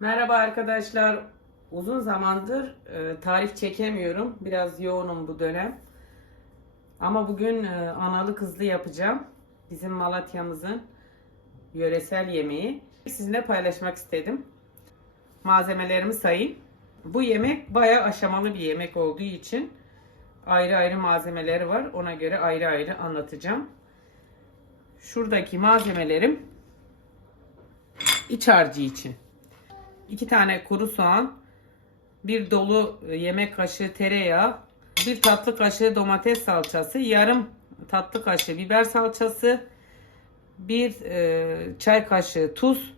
Merhaba arkadaşlar. Uzun zamandır e, tarif çekemiyorum. Biraz yoğunum bu dönem. Ama bugün e, analı kızlı yapacağım. Bizim Malatya'mızın yöresel yemeği. Sizinle paylaşmak istedim. Malzemelerimi sayayım. Bu yemek bayağı aşamalı bir yemek olduğu için ayrı ayrı malzemeleri var. Ona göre ayrı ayrı anlatacağım. Şuradaki malzemelerim iç harcı için. 2 tane kuru soğan, bir dolu e, yemek kaşığı tereyağı, bir tatlı kaşığı domates salçası, yarım tatlı kaşığı biber salçası, bir e, çay kaşığı tuz,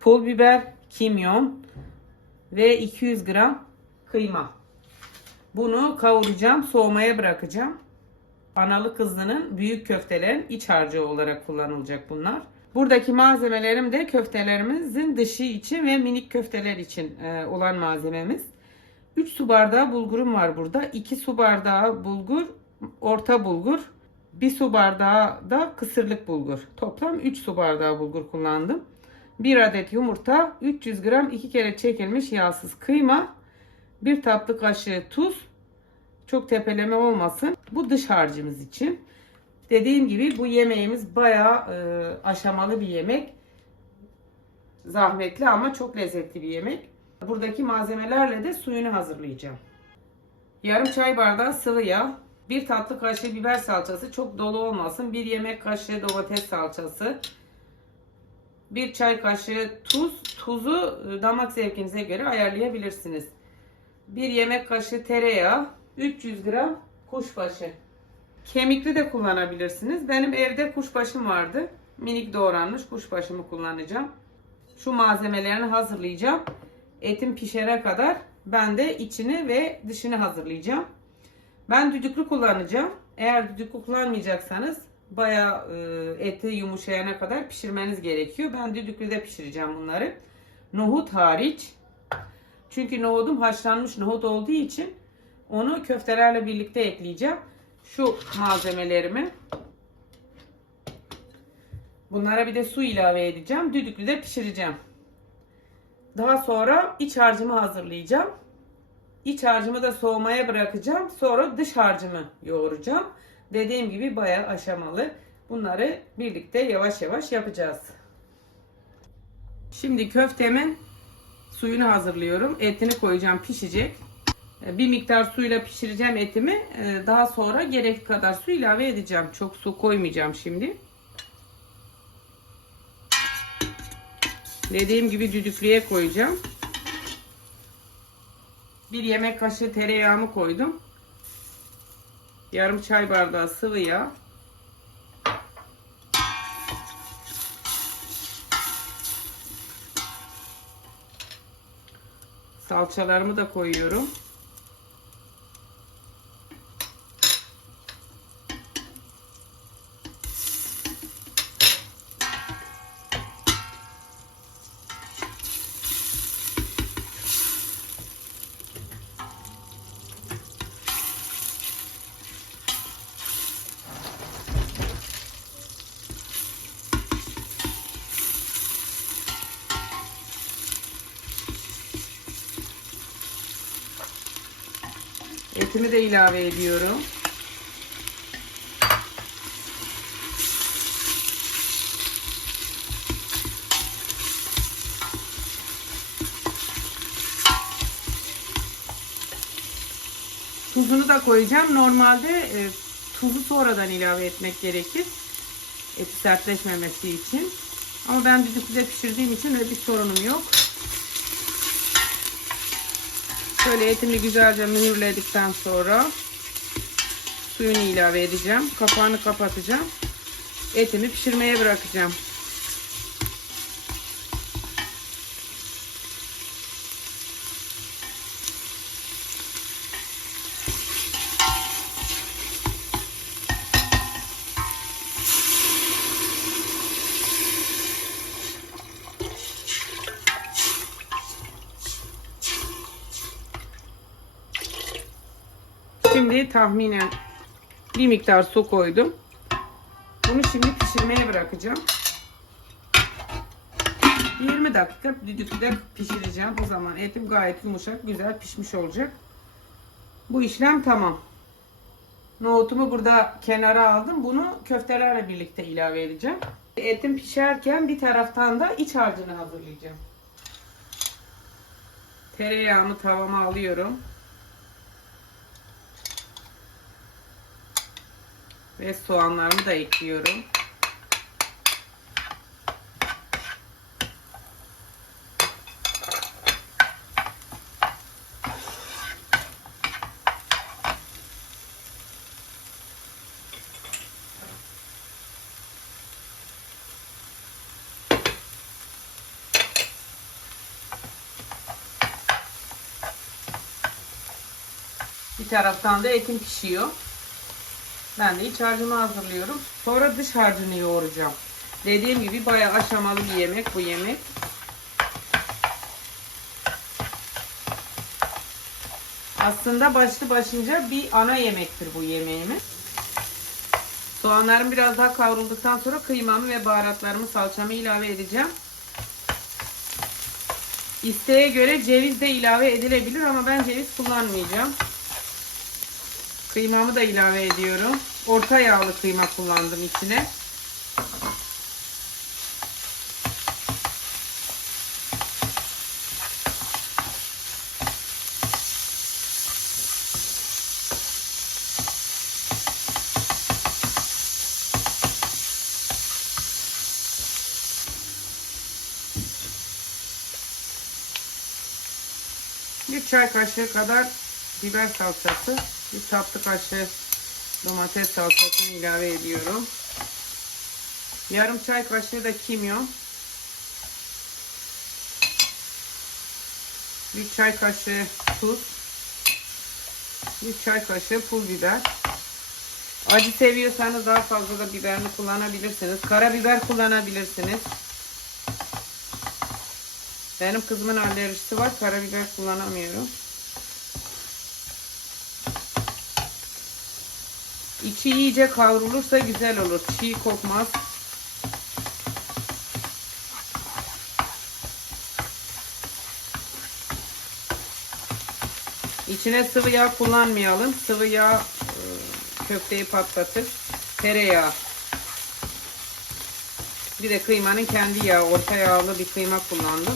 pul biber, kimyon ve 200 gram kıyma. Bunu kavuracağım, soğumaya bırakacağım. Analı kızlının büyük köftelerin iç harcı olarak kullanılacak bunlar. Buradaki malzemelerim de köftelerimizin dışı için ve minik köfteler için e, olan malzememiz. 3 su bardağı bulgurum var burada. 2 su bardağı bulgur, orta bulgur. 1 su bardağı da kısırlık bulgur. Toplam 3 su bardağı bulgur kullandım. 1 adet yumurta, 300 gram 2 kere çekilmiş yağsız kıyma, 1 tatlı kaşığı tuz, çok tepeleme olmasın. Bu dış harcımız için. Dediğim gibi bu yemeğimiz bayağı e, aşamalı bir yemek. Zahmetli ama çok lezzetli bir yemek. Buradaki malzemelerle de suyunu hazırlayacağım. Yarım çay bardağı sıvı yağ, bir tatlı kaşığı biber salçası, çok dolu olmasın. Bir yemek kaşığı domates salçası, bir çay kaşığı tuz. Tuzu e, damak zevkinize göre ayarlayabilirsiniz. Bir yemek kaşığı tereyağı, 300 gram kuşbaşı. Kemikli de kullanabilirsiniz. Benim evde kuşbaşım vardı. Minik doğranmış kuşbaşımı kullanacağım. Şu malzemelerini hazırlayacağım. Etim pişene kadar ben de içini ve dışını hazırlayacağım. Ben düdüklü kullanacağım. Eğer düdüklü kullanmayacaksanız bayağı e, eti yumuşayana kadar pişirmeniz gerekiyor. Ben düdüklüde pişireceğim bunları. Nohut hariç. Çünkü nohudum haşlanmış nohut olduğu için onu köftelerle birlikte ekleyeceğim. Şu malzemelerimi bunlara bir de su ilave edeceğim. Düdüklüde pişireceğim. Daha sonra iç harcımı hazırlayacağım. İç harcımı da soğumaya bırakacağım. Sonra dış harcımı yoğuracağım. Dediğim gibi bayağı aşamalı. Bunları birlikte yavaş yavaş yapacağız. Şimdi köftemin suyunu hazırlıyorum. Etini koyacağım pişecek. Bir miktar suyla pişireceğim etimi. Ee, Daha sonra gerekli kadar su ilave edeceğim. Çok su koymayacağım şimdi. Dediğim gibi düdüklüye koyacağım. Bir yemek kaşığı tereyağımı koydum. Yarım çay bardağı sıvı yağ. Salçalarımı da koyuyorum. Etimi de ilave ediyorum. Tuzunu da koyacağım. Normalde e, tuzu sonradan ilave etmek gerekir. Eti sertleşmemesi için. Ama ben düdüklüde pişirdiğim için öyle bir sorunum yok. Şöyle etimi güzelce mühürledikten sonra suyunu ilave edeceğim. Kapağını kapatacağım. Etimi pişirmeye bırakacağım. Şimdi tahminen bir miktar su koydum. Bunu şimdi pişirmeye bırakacağım. 20 dakika düdükte pişireceğim. O zaman etim gayet yumuşak, güzel pişmiş olacak. Bu işlem tamam. Nohutumu burada kenara aldım. Bunu köftelerle birlikte ilave edeceğim. Etim pişerken bir taraftan da iç harcını hazırlayacağım. Tereyağımı tavama alıyorum. Ve soğanlarımı da ekliyorum. Bir taraftan da etim pişiyor. Ben de iç harcımı hazırlıyorum. Sonra dış harcını yoğuracağım. Dediğim gibi bayağı aşamalı bir yemek bu yemek. Aslında başlı başınca bir ana yemektir bu yemeğimiz. Soğanlarım biraz daha kavrulduktan sonra kıymamı ve baharatlarımı salçamı ilave edeceğim. İsteğe göre ceviz de ilave edilebilir ama ben ceviz kullanmayacağım. Kıymamı da ilave ediyorum. Orta yağlı kıyma kullandım içine. Bir çay kaşığı kadar biber salçası, bir tatlı kaşığı domates salçasını ilave ediyorum. Yarım çay kaşığı da kimyon. Bir çay kaşığı tuz. Bir çay kaşığı pul biber. Acı seviyorsanız daha fazla da biberini kullanabilirsiniz. Karabiber kullanabilirsiniz. Benim kızımın alerjisi var. Karabiber kullanamıyorum. İçi iyice kavrulursa güzel olur. Çiğ kokmaz. İçine sıvı yağ kullanmayalım. Sıvı yağ e, köfteyi patlatır. Tereyağı. Bir de kıymanın kendi yağı. Orta yağlı bir kıyma kullandım.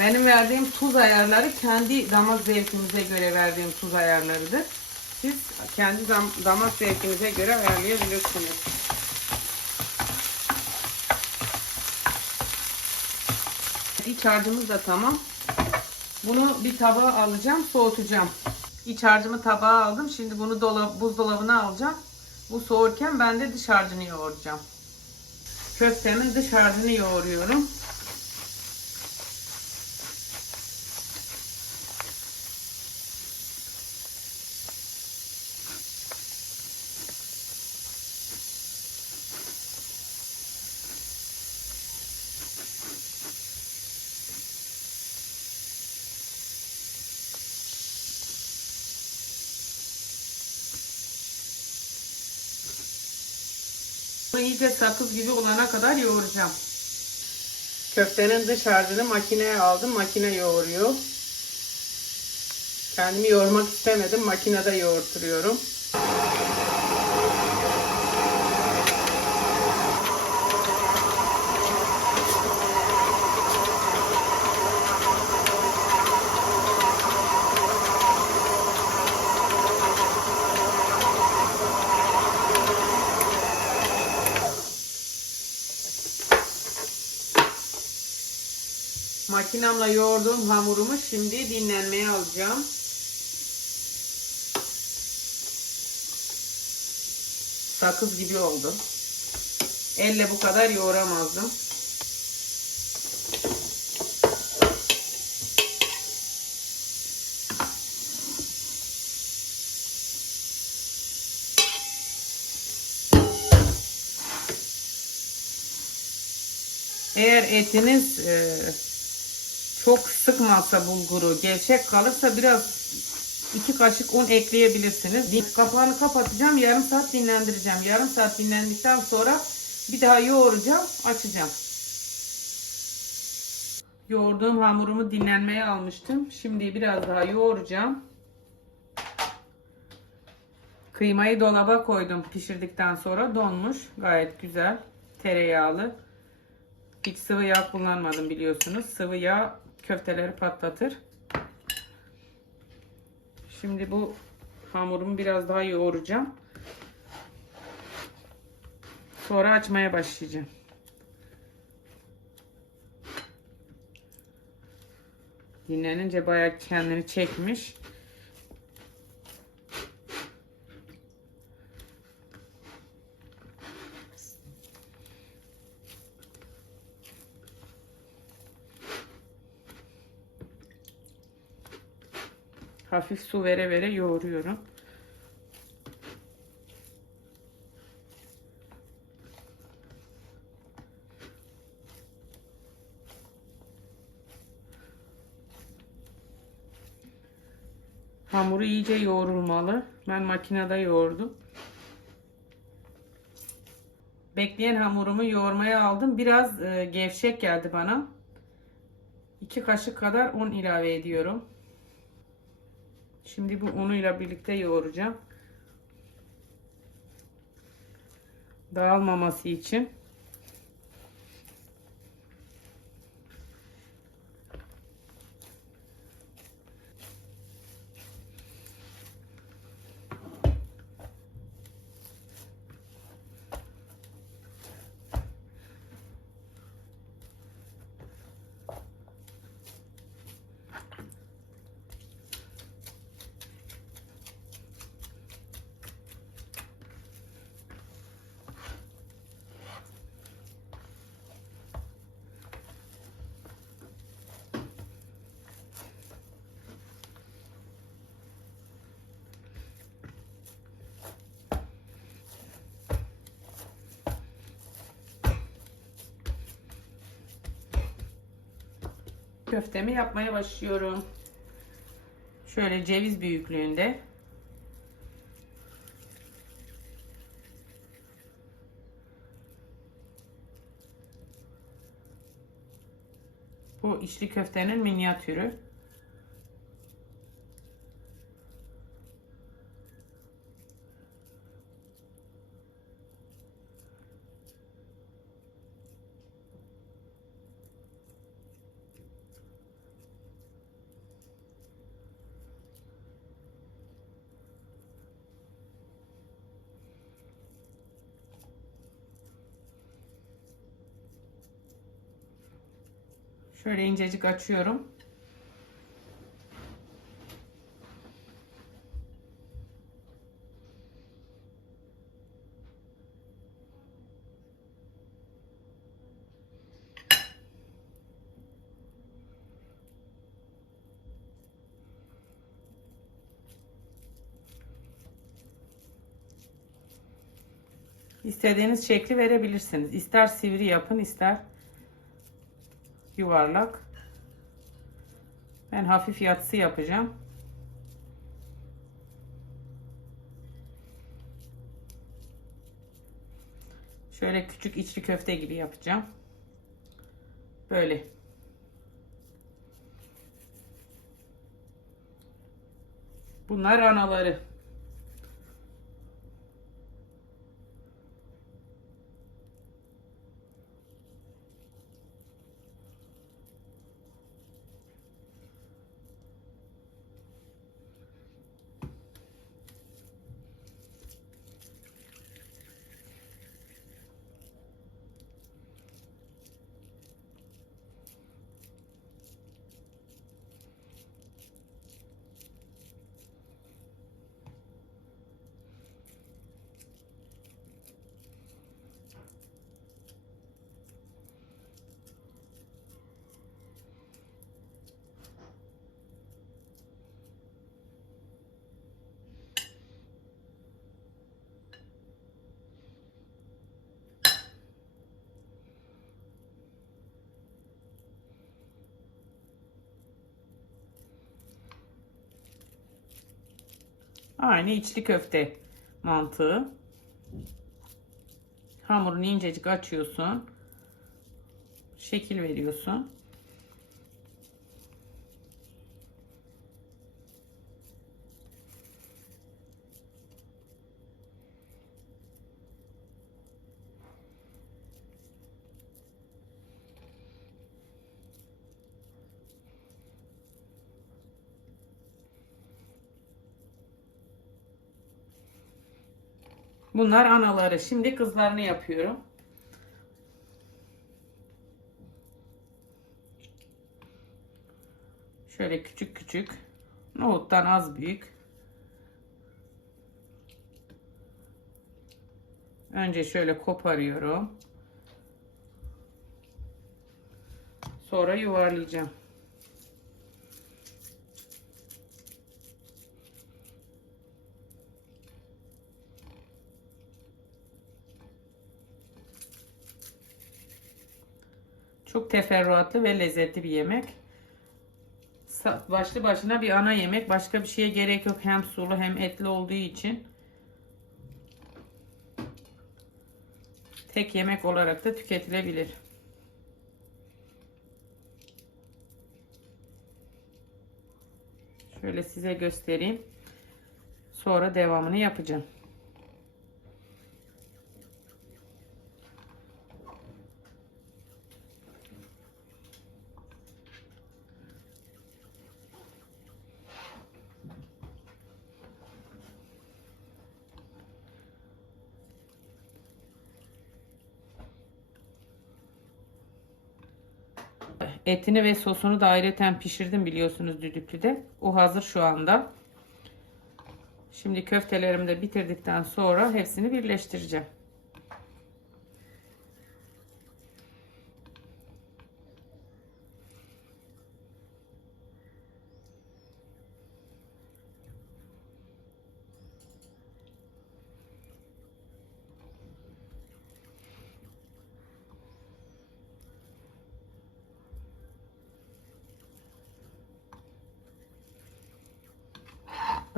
Benim verdiğim tuz ayarları kendi damak zevkimize göre verdiğim tuz ayarlarıdır. Siz kendi dam- damak zevkinize göre ayarlayabilirsiniz. İç harcımız da tamam. Bunu bir tabağa alacağım, soğutacağım. İç harcımı tabağa aldım. Şimdi bunu dolap, buzdolabına alacağım. Bu soğurken ben de dış harcını yoğuracağım. Köftemin dış harcını yoğuruyorum. Bunu iyice sakız gibi olana kadar yoğuracağım. Köftenin dış harcını makineye aldım. Makine yoğuruyor. Kendimi yoğurmak istemedim. Makinede yoğurtuyorum. Makinamla yoğurduğum hamurumu şimdi dinlenmeye alacağım. Sakız gibi oldu. Elle bu kadar yoğuramazdım. Eğer etiniz e, çok sıkmazsa bulguru, gevşek kalırsa biraz iki kaşık un ekleyebilirsiniz. Kapağını kapatacağım, yarım saat dinlendireceğim. Yarım saat dinlendikten sonra bir daha yoğuracağım, açacağım. Yoğurduğum hamurumu dinlenmeye almıştım. Şimdi biraz daha yoğuracağım. Kıymayı dolaba koydum pişirdikten sonra donmuş. Gayet güzel. Tereyağlı. Hiç sıvı yağ kullanmadım biliyorsunuz. Sıvı yağ köfteleri patlatır. Şimdi bu hamurumu biraz daha yoğuracağım. Sonra açmaya başlayacağım. Dinlenince bayağı kendini çekmiş. Hafif su vere vere yoğuruyorum. Hamuru iyice yoğrulmalı. Ben makinede yoğurdum. Bekleyen hamurumu yoğurmaya aldım. Biraz e, gevşek geldi bana. 2 kaşık kadar un ilave ediyorum. Şimdi bu unuyla birlikte yoğuracağım. Dağılmaması için. Köftemi yapmaya başlıyorum. Şöyle ceviz büyüklüğünde. Bu içli köftenin minyatürü. Şöyle incecik açıyorum. İstediğiniz şekli verebilirsiniz. İster sivri yapın, ister yuvarlak. Ben hafif yatsı yapacağım. Şöyle küçük içli köfte gibi yapacağım. Böyle. Bunlar anaları. Aynı içli köfte mantığı. Hamurunu incecik açıyorsun. Şekil veriyorsun. Bunlar anaları. Şimdi kızlarını yapıyorum. Şöyle küçük küçük. Nohuttan az büyük. Önce şöyle koparıyorum. Sonra yuvarlayacağım. Teferruatlı ve lezzetli bir yemek. Başlı başına bir ana yemek. Başka bir şeye gerek yok. Hem sulu hem etli olduğu için. Tek yemek olarak da tüketilebilir. Şöyle size göstereyim. Sonra devamını yapacağım. Etini ve sosunu da ayrıca pişirdim biliyorsunuz düdüklüde. O hazır şu anda. Şimdi köftelerimi de bitirdikten sonra hepsini birleştireceğim.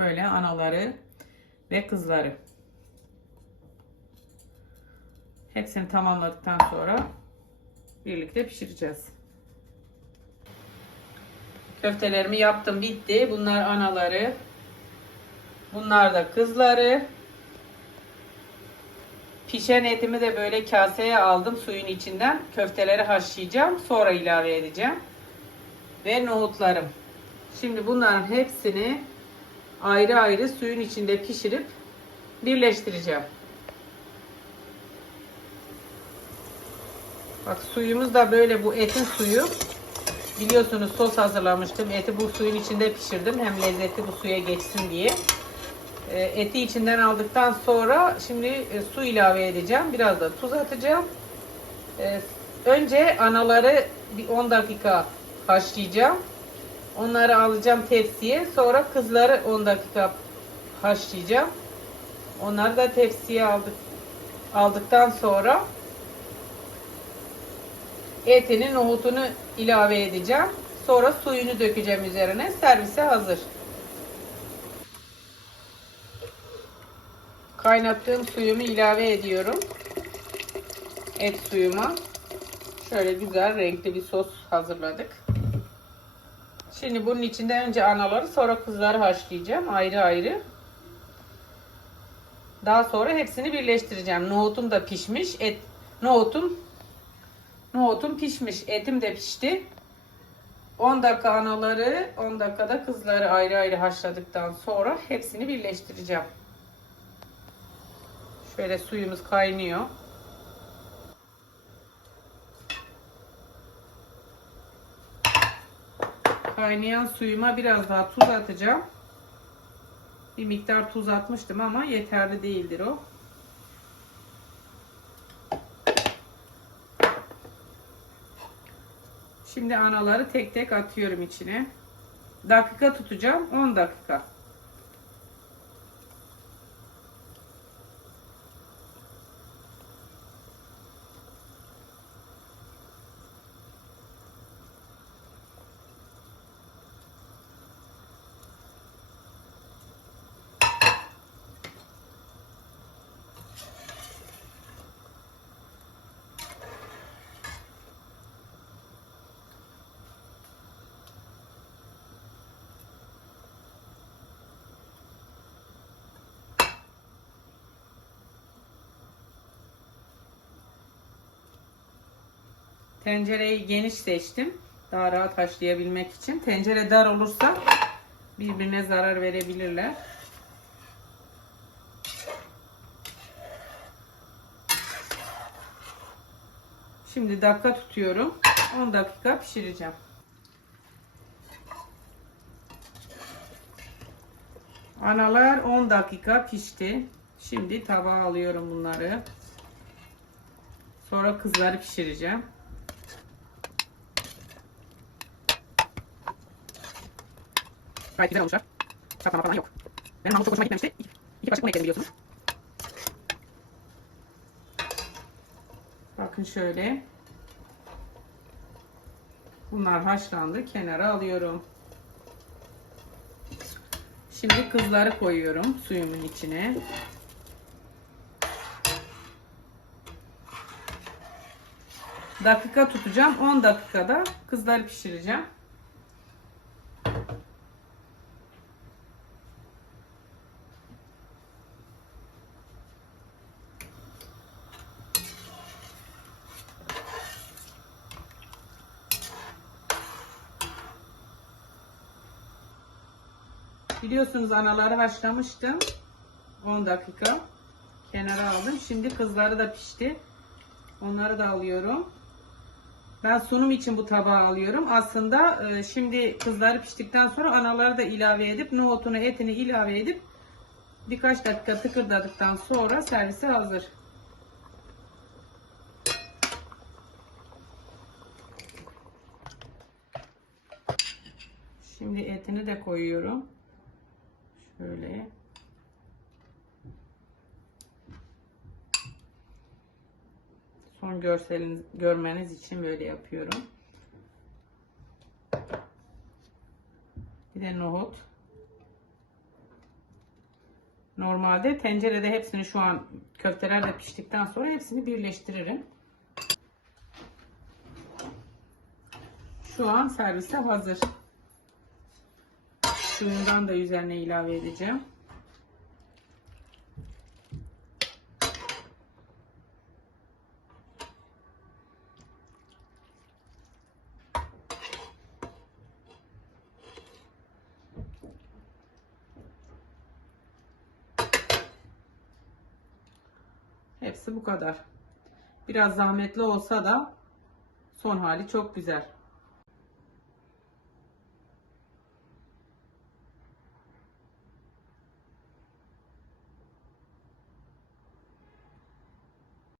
Böyle anaları ve kızları. Hepsini tamamladıktan sonra birlikte pişireceğiz. Köftelerimi yaptım bitti. Bunlar anaları. Bunlar da kızları. Pişen etimi de böyle kaseye aldım suyun içinden. Köfteleri haşlayacağım. Sonra ilave edeceğim. Ve nohutlarım. Şimdi bunların hepsini ayrı ayrı suyun içinde pişirip birleştireceğim. Bak suyumuz da böyle bu etin suyu. Biliyorsunuz sos hazırlamıştım. Eti bu suyun içinde pişirdim. Hem lezzeti bu suya geçsin diye. E, Eti içinden aldıktan sonra şimdi e, su ilave edeceğim. Biraz da tuz atacağım. E, Önce anaları bir 10 dakika haşlayacağım. Onları alacağım tepsiye. Sonra kızları 10 dakika haşlayacağım. Onları da tepsiye aldık aldıktan sonra etini, nohutunu ilave edeceğim. Sonra suyunu dökeceğim üzerine. Servise hazır. Kaynattığım suyumu ilave ediyorum. Et suyuma. Şöyle güzel renkli bir sos hazırladık. Şimdi bunun içinde önce anaları sonra kızları haşlayacağım ayrı ayrı. Daha sonra hepsini birleştireceğim. Nohutum da pişmiş. Et nohutum nohutum pişmiş. Etim de pişti. 10 dakika anaları, 10 dakikada kızları ayrı ayrı haşladıktan sonra hepsini birleştireceğim. Şöyle suyumuz kaynıyor. Kaynayan suyuma biraz daha tuz atacağım. Bir miktar tuz atmıştım ama yeterli değildir o. Şimdi anaları tek tek atıyorum içine. Dakika tutacağım. 10 dakika. Tencereyi geniş seçtim. Daha rahat haşlayabilmek için. Tencere dar olursa birbirine zarar verebilirler. Şimdi dakika tutuyorum. 10 dakika pişireceğim. Analar 10 dakika pişti. Şimdi tabağa alıyorum bunları. Sonra kızları pişireceğim. Gayet güzel olmuşlar. Çatlama falan yok. Benim hamur çok hoşuma gitmemişti. İki, iki kaşık un ekledim biliyorsunuz. Bakın şöyle. Bunlar haşlandı. Kenara alıyorum. Şimdi kızları koyuyorum suyumun içine. Dakika tutacağım. 10 dakikada kızları pişireceğim. Biliyorsunuz anaları haşlamıştım. 10 dakika. Kenara aldım. Şimdi kızları da pişti. Onları da alıyorum. Ben sunum için bu tabağı alıyorum. Aslında e, şimdi kızları piştikten sonra anaları da ilave edip nohutunu etini ilave edip birkaç dakika tıkırdadıktan sonra servise hazır. Şimdi etini de koyuyorum. Şöyle. Son görseliniz, görmeniz için böyle yapıyorum. Bir de nohut. Normalde tencerede hepsini şu an köfteler de piştikten sonra hepsini birleştiririm. Şu an servise hazır. Suyundan da üzerine ilave edeceğim. Hepsi bu kadar. Biraz zahmetli olsa da son hali çok güzel.